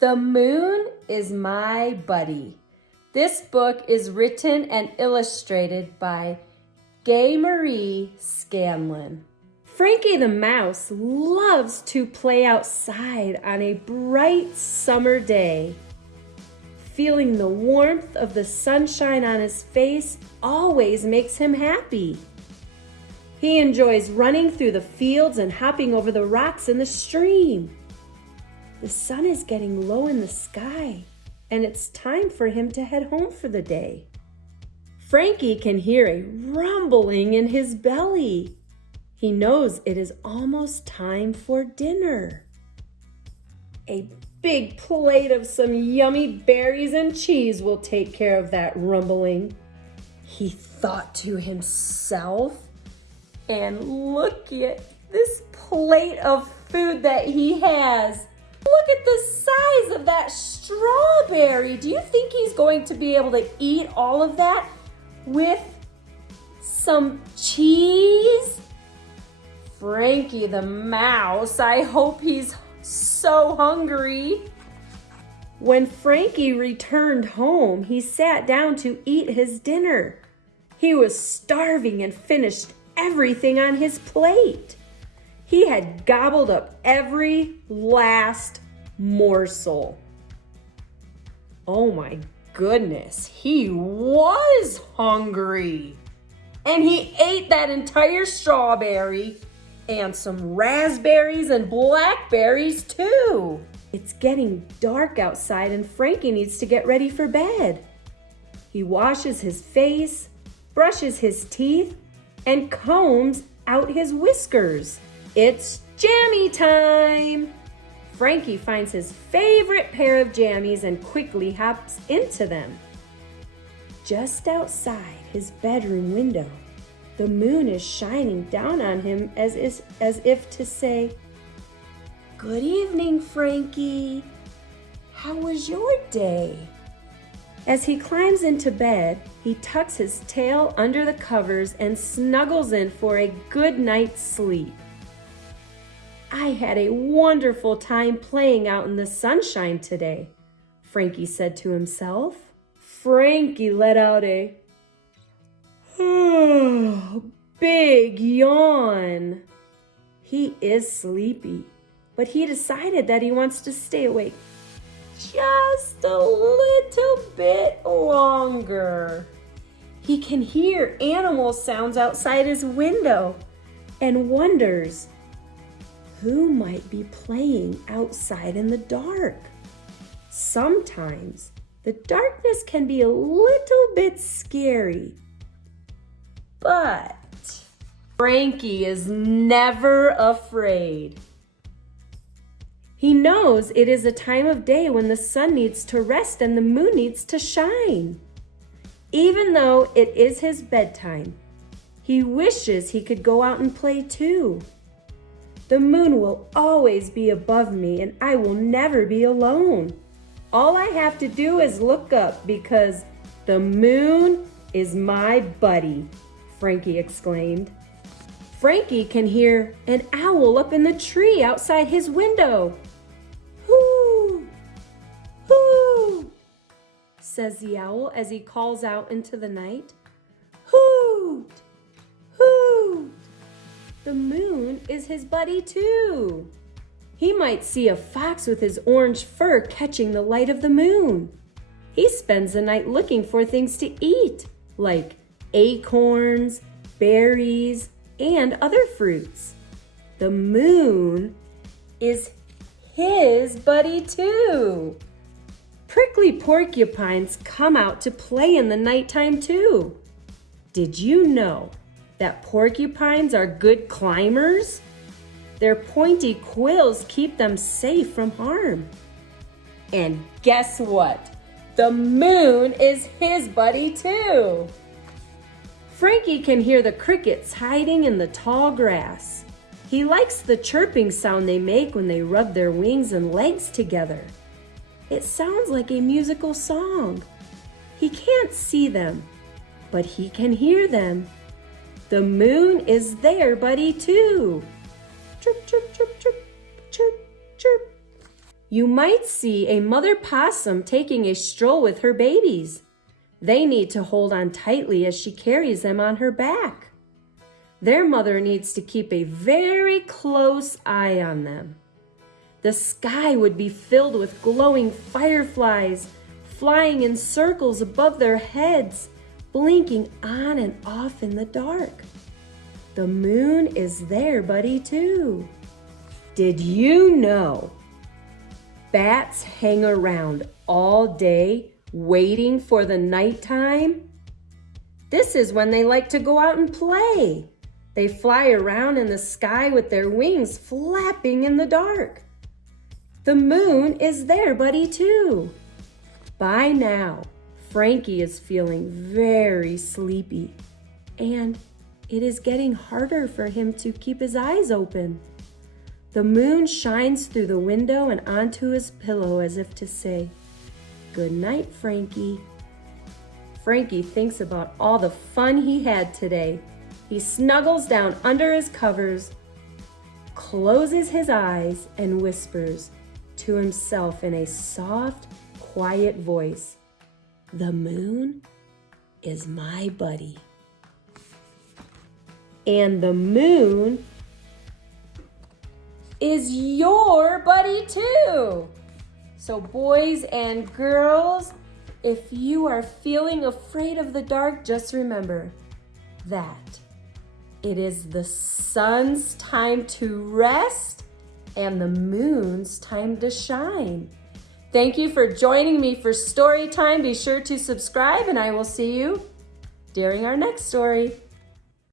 The Moon is My Buddy. This book is written and illustrated by Marie Scanlon. Frankie the Mouse loves to play outside on a bright summer day. Feeling the warmth of the sunshine on his face always makes him happy. He enjoys running through the fields and hopping over the rocks in the stream. The sun is getting low in the sky, and it's time for him to head home for the day. Frankie can hear a rumbling in his belly. He knows it is almost time for dinner. A big plate of some yummy berries and cheese will take care of that rumbling, he thought to himself. And look at this plate of food that he has. Look at the size of that strawberry. Do you think he's going to be able to eat all of that with some cheese? Frankie the Mouse, I hope he's so hungry. When Frankie returned home, he sat down to eat his dinner. He was starving and finished everything on his plate. He had gobbled up every last morsel. Oh my goodness, he was hungry. And he ate that entire strawberry and some raspberries and blackberries too. It's getting dark outside and Frankie needs to get ready for bed. He washes his face, brushes his teeth, and combs out his whiskers. It's jammy time! Frankie finds his favorite pair of jammies and quickly hops into them. Just outside his bedroom window, the moon is shining down on him as if to say, "Good evening, Frankie. How was your day?" As he climbs into bed, he tucks his tail under the covers and snuggles in for a good night's sleep. "I had a wonderful time playing out in the sunshine today," Frankie said to himself. Frankie let out a big yawn. He is sleepy, but he decided that he wants to stay awake just a little bit longer. He can hear animal sounds outside his window and wonders who might be playing outside in the dark. Sometimes the darkness can be a little bit scary, but Frankie is never afraid. He knows it is a time of day when the sun needs to rest and the moon needs to shine. Even though it is his bedtime, he wishes he could go out and play too. The moon will always be above me and I will never be alone. All I have to do is look up because the moon is my buddy, Frankie exclaimed. Frankie can hear an owl up in the tree outside his window. "Hoo, hoo," says the owl as he calls out into the night. "Hoot, hoot." The moon is his buddy too. He might see a fox with his orange fur catching the light of the moon. He spends the night looking for things to eat, like acorns, berries, and other fruits. The moon is his buddy too. Prickly porcupines come out to play in the nighttime too. Did you know that porcupines are good climbers? Their pointy quills keep them safe from harm. And guess what? The moon is his buddy too. Frankie can hear the crickets hiding in the tall grass. He likes the chirping sound they make when they rub their wings and legs together. It sounds like a musical song. He can't see them, but he can hear them. The moon is their buddy too. Chirp, chirp, chirp, chirp, chirp, chirp. You might see a mother possum taking a stroll with her babies. They need to hold on tightly as she carries them on her back. Their mother needs to keep a very close eye on them. The sky would be filled with glowing fireflies, flying in circles above their heads, blinking on and off in the dark. The moon is their buddy too. Did you know bats hang around all day waiting for the nighttime? This is when they like to go out and play. They fly around in the sky with their wings flapping in the dark. The moon is their buddy too. By now, Frankie is feeling very sleepy, and it is getting harder for him to keep his eyes open. The moon shines through the window and onto his pillow as if to say, "Good night, Frankie." Frankie thinks about all the fun he had today. He snuggles down under his covers, closes his eyes, and whispers to himself in a soft, quiet voice, "The moon is my buddy." And the moon is your buddy too. So boys and girls, if you are feeling afraid of the dark, just remember that it is the sun's time to rest and the moon's time to shine. Thank you for joining me for story time. Be sure to subscribe and I will see you during our next story.